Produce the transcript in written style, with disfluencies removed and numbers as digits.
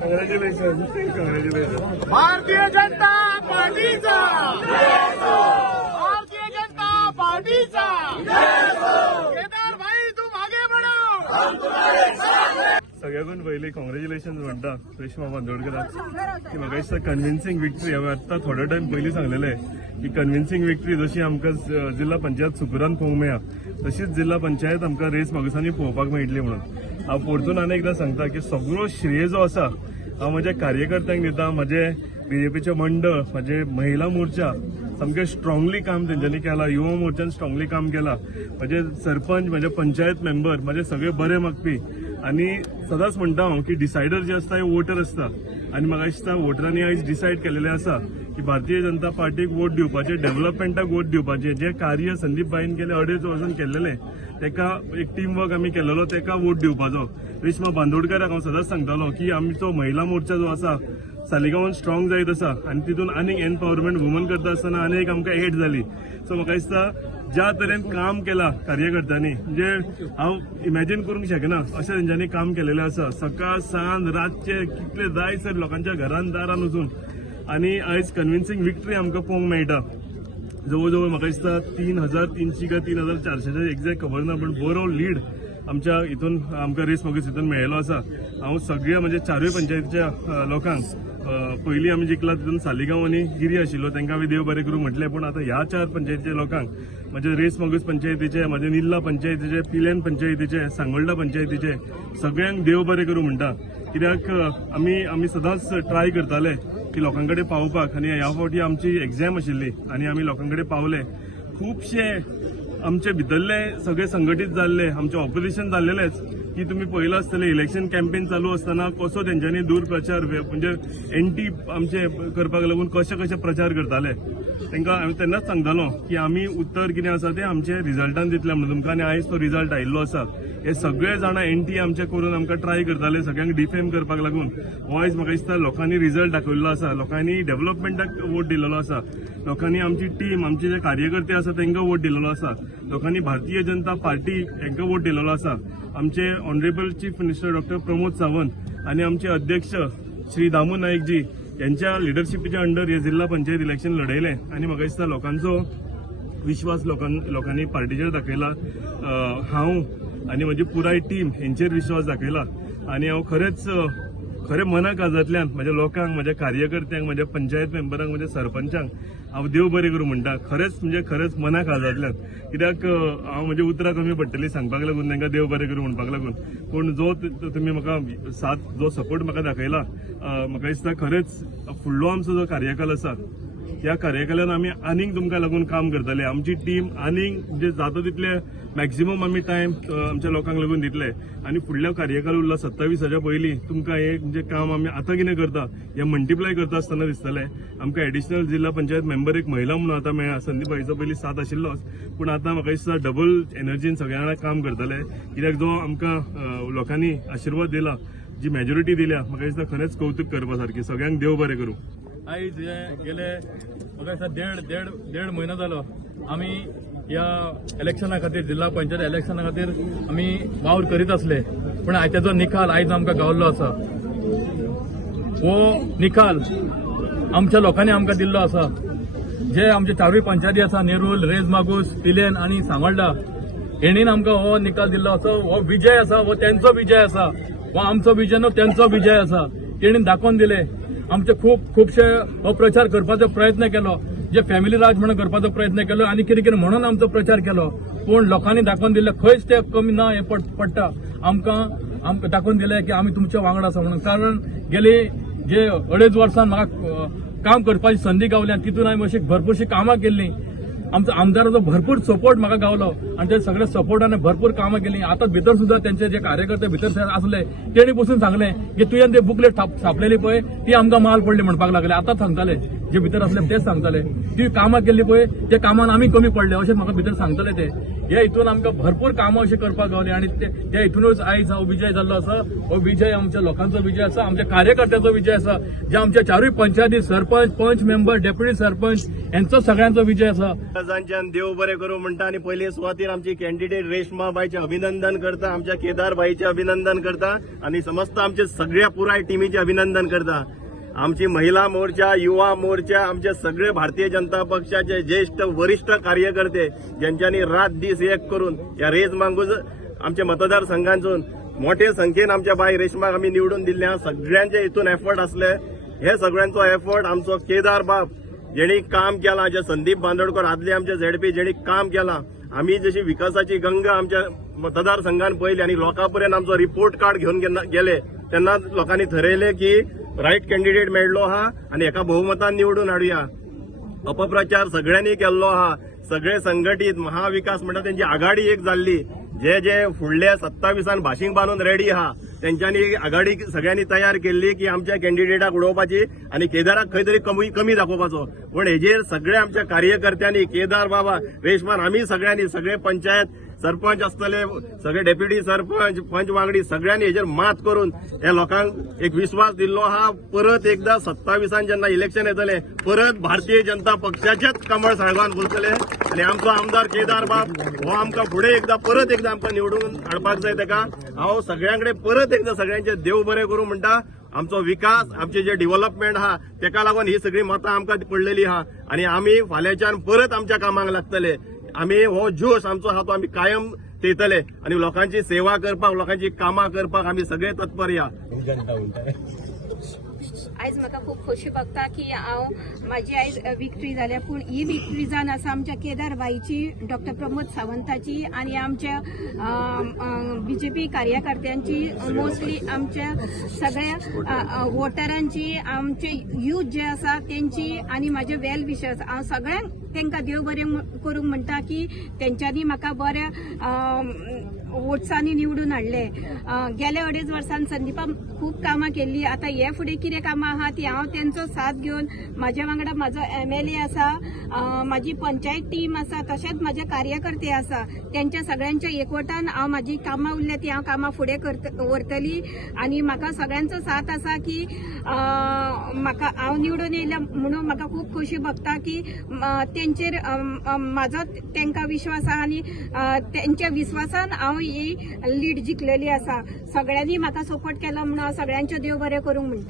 Congratulation Bharatiya Janata पार्टीचा, भारतीय जनता पार्टीचा केदार भाई तू मागे बढ़ो. सगळ्याकून पयली कॉंग्रॅच्युलेशन म्हणटा रेश्मा बांदोडकराक की म्हाका दिसता कन्व्हिन्सिंग विक्ट्री. हांवें आत्तां थोडे टायम पयलीं सांगलेलें की कन्व्हिन्सिंग विक्ट्री जशी आमकां जिल्हा पंचायत सुकुरान पळोवंक मेळ्ळा तशीच जिल्हा पंचायत आमकां रेस मागुसांनी पळोवपाक मेळटली म्हणून. हांव परतून आनी एकदां सांगता की सगळो श्रेय जो आसा हांव म्हज्या कार्यकर्त्यांक दिता. म्हजे बीजेपीचे मंडळ, म्हजे महिला मोर्चा सामकें स्ट्रॉंगली काम तेंच्यांनी केलां. युवा मोर्चान स्ट्रॉंगली काम केलां. म्हजे सरपंच, म्हजे पंचायत मेंबर, म्हजे सगळे बरे मागपी. आनी सदांच म्हणटा हांव की डिसायडर जे आसता हे वोटर आसता आनी म्हाका दिसता वोटरांनी आयज डिसायड केलेलें आसा की भारतीय जनता पार्टीक वोट दिवपाचें, डेव्हलपमेंटाक वोट दिवपाचें. जें कार्य संदीप बाईन गेले 2.5 वर्सान केल्लेलें तेका एक टीम वर्क आमी केलेलो तेका वोट दिवपाचो. रेश्मा बांदोडकराक हांव सदांच सांगतालो की आमचो महिला मोर्चा जो आसा सालिगांवान स्ट्रॉंग जायत आसा आनी तितून आनीक एम्पावरमेंट वुमन करता आसतना आनीक आमकां एड जाली. सो म्हाका दिसता ज्या तरेन काम केलां कार्यकर्त्यांनी म्हणजे हांव इमॅजिन करूंक शकना अशें तेंच्यांनी काम केलेलें आसा. सकाळ सांज रातचे कितले जायसर लोकांच्या घरान दारान वचून आनी आयज कन्व्हिन्सिंग विक्ट्री आमकां पळोवंक मेळटा. जवळ जवळ म्हाका दिसता 3,300 काय 3,400 एक्झॅक्ट खबर ना पण बरो लीड आमच्या हितून आमकां रेस मागीस हितून मेळ्ळो आसा. हांव सगळ्या म्हणजे 4 पंचायतीच्या लोकांक पयलीं आमी जिखला तितून सालिगांव आनी गिरी आशिल्लो तांकां हांवें देव बरें करूं म्हटलें. पूण आतां ह्या 4 पंचायतीच्या लोकांक म्हणजे रेस मागूस पंचायतीचे, म्हजे निल्ला पंचायतीचे, पिलेन पंचायतीचे, सांगोळडा पंचायतीचे सगळ्यांक देव बरें करूं म्हणटा. कित्याक आमी सदांच ट्राय करताले की लोकां कडेन पावपाक आनी ह्या फावटी आमची एग्जाम आशिल्ली आनी आमी लोकां कडेन पावले. खुबशे आमचे भितरले सगळे संघटीत जाल्ले, आमचे ऑपोजिशन जाल्लेलेच की तुमी पळयलां आसतलें इलेक्शन कॅम्पेन चालू आसतना कसो तेंच्यांनी दूरप्रचार म्हणजे एंटी आमचे करपाक लागून कशे प्रचार करताले. तांकां हांवें तेन्नाच सांगतालो की आमी उत्तर कितें आसा तें आमचे रिजल्टान दितलें म्हणून तुमकां आनी आयज तो रिजल्ट आयिल्लो आसा. हे सगळे जाणां एंटी आमचे करून आमकां ट्राय करताले सगळ्यांक डिफेम करपाक लागून. हो आयज म्हाका दिसता लोकांनी रिजल्ट दाखयल्लो आसा. लोकांनी डेव्हलपमेंटाक वोट दिलेलो आसा. लोकांनी आमची टीम, आमचे जे कार्यकर्ते आसा तांकां वोट दिलेलो आसा. लोकांनी भारतीय जनता पार्टी हांकां वोट दिलेलो आसा. आमचे honourable chief minister doctor Pramod Sawant आनी आमचे अध्यक्ष श्री दामू नाईक जी यांच्या लिडरशिपीच्या अंडर हे जिल्हा पंचायत इलेक्शन लढयलें आनी म्हाका दिसता लोकांचो विश्वास लोकांनी पार्टीचेर दाखयला. हांव आनी म्हजी पुराय टीम हेंचेर विश्वास दाखयला आनी हांव खरें मना काळजांतल्यान म्हज्या लोकांक, म्हज्या कार्यकर्त्यांक, म्हज्या पंचायत मेंबरांक, म्हज्या सरपंचांक हांव देव बरें करूं म्हणटा. खरेंच मना काळजांतल्यान. कित्याक हांव म्हजी उतरां कमी पडटलीं सांगपाक लागून तांकां देव बरें करूं म्हणपाक लागून. पूण जो तुमी म्हाका साथ, जो सपोर्ट म्हाका दाखयला म्हाका दिसता खरेंच फुडलो आमचो जो कार्यकाल आसा ह्या कार्यकालान आमी आनीक तुमकां लागून काम करतले. आमची टीम आनीक म्हणजे जाता तितले मॅक्झिमम आमी टायम आमच्या लोकांक लागून दितले आनी फुडल्या कार्यकाल उरला 27 पयलीं तुमकां हे म्हणजे काम आमी आतां कितें करता हें मल्टिप्लाय करता आसतना दिसतलें. आमकां एडिशनल जिल्हा पंचायत मेंबर एक महिला म्हणून आतां मेळ्ळा. संदीप भाईचो पयलीं 7 आशिल्लोच पूण आतां म्हाका दिसता डबल एनर्जीन सगळ्या जाणां काम करतले. कित्याक जो आमकां लोकांनी आशिर्वाद दिला, जी मेजॉरिटी दिल्या, म्हाका दिसता खरेंच कौतुक करपा सारकी. सगळ्यांक देव बरें करूं. आयज गेले म्हाका दिसता देड म्हयनो जालो आमी ह्या इलेक्शना खातीर, जिल्हा पंचायत इलेक्शना खातीर आमी वावर करीत आसले. पूण आयच्याचो निकाल आयज आमकां गावल्लो आसा. हो निकाल आमच्या लोकांनी आमकां दिल्लो आसा. जे आमचे 4 पंचायती आसा, नेरूल, रेज मागूस, पिलेन आनी सांगोळडा, हेणीन आमकां हो निकाल दिल्लो आसा. हो विजय आसा, हो तेंचो विजय आसा. हो आमचो विजय न्हू, तेंचो विजय आसा. तेणीन दाखोवन दिले. आमचे खुबशे हो प्रचार करपाचो प्रयत्न केलो, जे फॅमिली राज म्हणून करपाचो प्रयत्न केलो आनी कितें म्हणून आमचो प्रचार केलो. पूण लोकांनी दाखोवन दिले खंयच ते कमी ना हे पडटा. आमकां दाखोवन दिले की आमी तुमच्या वांगडा आसा म्हणून. कारण गेली जे 2.5 वर्सान म्हाका काम करपाची संदी गावल्या तितून हांवें अशी भरपूरशी कामां केल्लीं. आमचो आमदाराचो भरपूर सपोर्ट म्हाका गावलो आनी ते सगळे सपोर्टान भरपूर कामां केलीं. आतां भितर सुद्दां तेंचे जे कार्यकर्ते भितर आसले तेणी बसून सांगले की तुवें ते बुकलेट छापलेली पळय ती आमकां माल पडली म्हणपाक लागले. आतां सांगताले जे भितर आसले तेच सांगताले ती कामां केल्ली पळय ते कामान आमी कमी पडले अशें म्हाका भितर सांगताले ते. ह्या हितून आमकां भरपूर कामां अशी करपाक गावली आणि त्या हितूनच आयज हो विजय जाल्लो आसा. हो विजय आमच्या लोकांचो विजय आसा, आमच्या कार्यकर्त्याचो विजय आसा, जे आमच्या चारूय पंचायती सरपंच, पंच मेंबर, डेप्युटी सरपंच यांचो सगळ्यांचो विजय आसा. देव बरें करूं म्हणटा आणि पयले सुवातेर आमची कॅन्डिडेट रेश्मा बाईचे अभिनंदन करता, आमच्या केदार बाईचे अभिनंदन करता आणि समस्त आमच्या सगळ्या पुराय टीमीचे अभिनंदन करता. आमची महिला मोर्चा, युवा मोर्चा, आमचे सगळे भारतीय जनता पक्षाचे ज्येष्ठ वरिष्ठ कार्यकर्ते ज्यांच्यानी रात दीस एक करून या रेस मागून आमच्या मतदारसंघांतून मोठे संख्येन आमच्या बाई रेश्माक आम्ही निवडून दिल्ले आहा. सगळ्यांचे हितून एफर्ट असले. हे सगळ्यांचो एफर्ट आमचो केदार बाब जेणी काम केला, जे संदीप बांदोडकर आदले आमचे झेडपी जेणी काम केला. आम्ही जशी विकासाची गंगा आमच्या मतदारसंघात पळयली आणि लोकांपर्यंत आमचो रिपोर्ट कार्ड घेऊन गेले तेन्ना लोकांनी ठरयले की राईट कॅन्डिडेट मेळ्ळो हा आणि एका बहुमतान निवडून हाडुया. अपप्रचार सगळ्यांनी केल्लो हा. सगळे संघटीत महाविकास म्हणटा त्यांची आघाडी एक जाल्ली. जे जे फुडल्या 27 भाशींक बांदून रेडी आहा त्यांच्यानी आघाडी सगळ्यांनी तयार केल्ली की आमच्या कॅन्डिडेटाक उडोवपाची आणि केदाराक खंय तरी कमी दाखोवपाचो. पण हेजेर सगळ्या आमच्या कार्यकर्त्यांनी केदार बाबा रेश्मान आम्ही सगळ्यांनी सगळे पंचायत सरपंच असतले, सगळे डेप्युटी सरपंच, पंच वांगडी सगळ्यांनी हेजेर मात करून त्या लोकांक एक विश्वास दिल्लो हा. परत एकदा 27 जेन्ना इलेक्शन येतले परत भारतीय जनता पक्षाचेच कमळ साळगांवान फुलतले आणि आमचो आमदार केदार बाब हो आमकां फुडें परत एकदा आमकां निवडून हाडपाक जाय. ताका हांव सगळ्यांकडे परत एकदा सगळ्यांचे देव बरें करूं म्हणटा. आमचो विकास, आमचे जे डेव्हलपमेंट हा तेका लागून ही सगळी मतां आमकां पडलेली हा आणि आम्ही फाल्यांच्यान परत आमच्या कामाक लागतले. आम्ही हो जोश आमचो हा तो आम्ही कायम थेयतले आणि लोकांची सेवा करपाक, लोकांची कामां करपाक आम्ही सगळे तत्पर या. आयज म्हाका खूब खोशी भोगता की हांव म्हाजी आयज विक्ट्री जाल्या. पूण ही विक्ट्री जावन आसा आमच्या केदार बाईची, डॉक्टर प्रमोद सावंताची आणि आमच्या बीजेपी कार्यकर्त्यांची, मोस्टली आमच्या सगळ्या वोटरांची, आमचे यूथ जे आसा तेंची आणि म्हाजे वेल विशर्स हांव सगळ्यांक तांकां देव बरें करूंक म्हणटा की तेंच्यांनी म्हाका बऱ्या वोट्सांनी निवडून हाडले. गेल्या 2.5 वर्सान संदीपान खूब कामां केल्ली. आतां हे फुडें कितें कामां आहा ती हांव तेंचो साथ घेवन, म्हाज्या वांगडा म्हाजो MLA आसा, म्हाजी पंचायत टीम आसा, तशेंच म्हाजे कार्यकर्ते आसा. तेंच्या सगळ्यांच्या एकवटान हांव म्हाजी कामां उरल्या ती हांव कामां फुडें व्हरतली आणि म्हाका सगळ्यांचो साथ आसा की म्हाका हांव निवडून येयल्या म्हणून म्हाका खूब खोशी भोगता की तेंचेर म्हाजो तेंकां विश्वास आहा आणि तेंच्या विश्वासान हांव ही लीड जिखलेली आसा. सगळ्यांनी म्हाका सपोर्ट केला म्हणून हांव सगळ्यांचो देव बरें करूंक म्हणटा.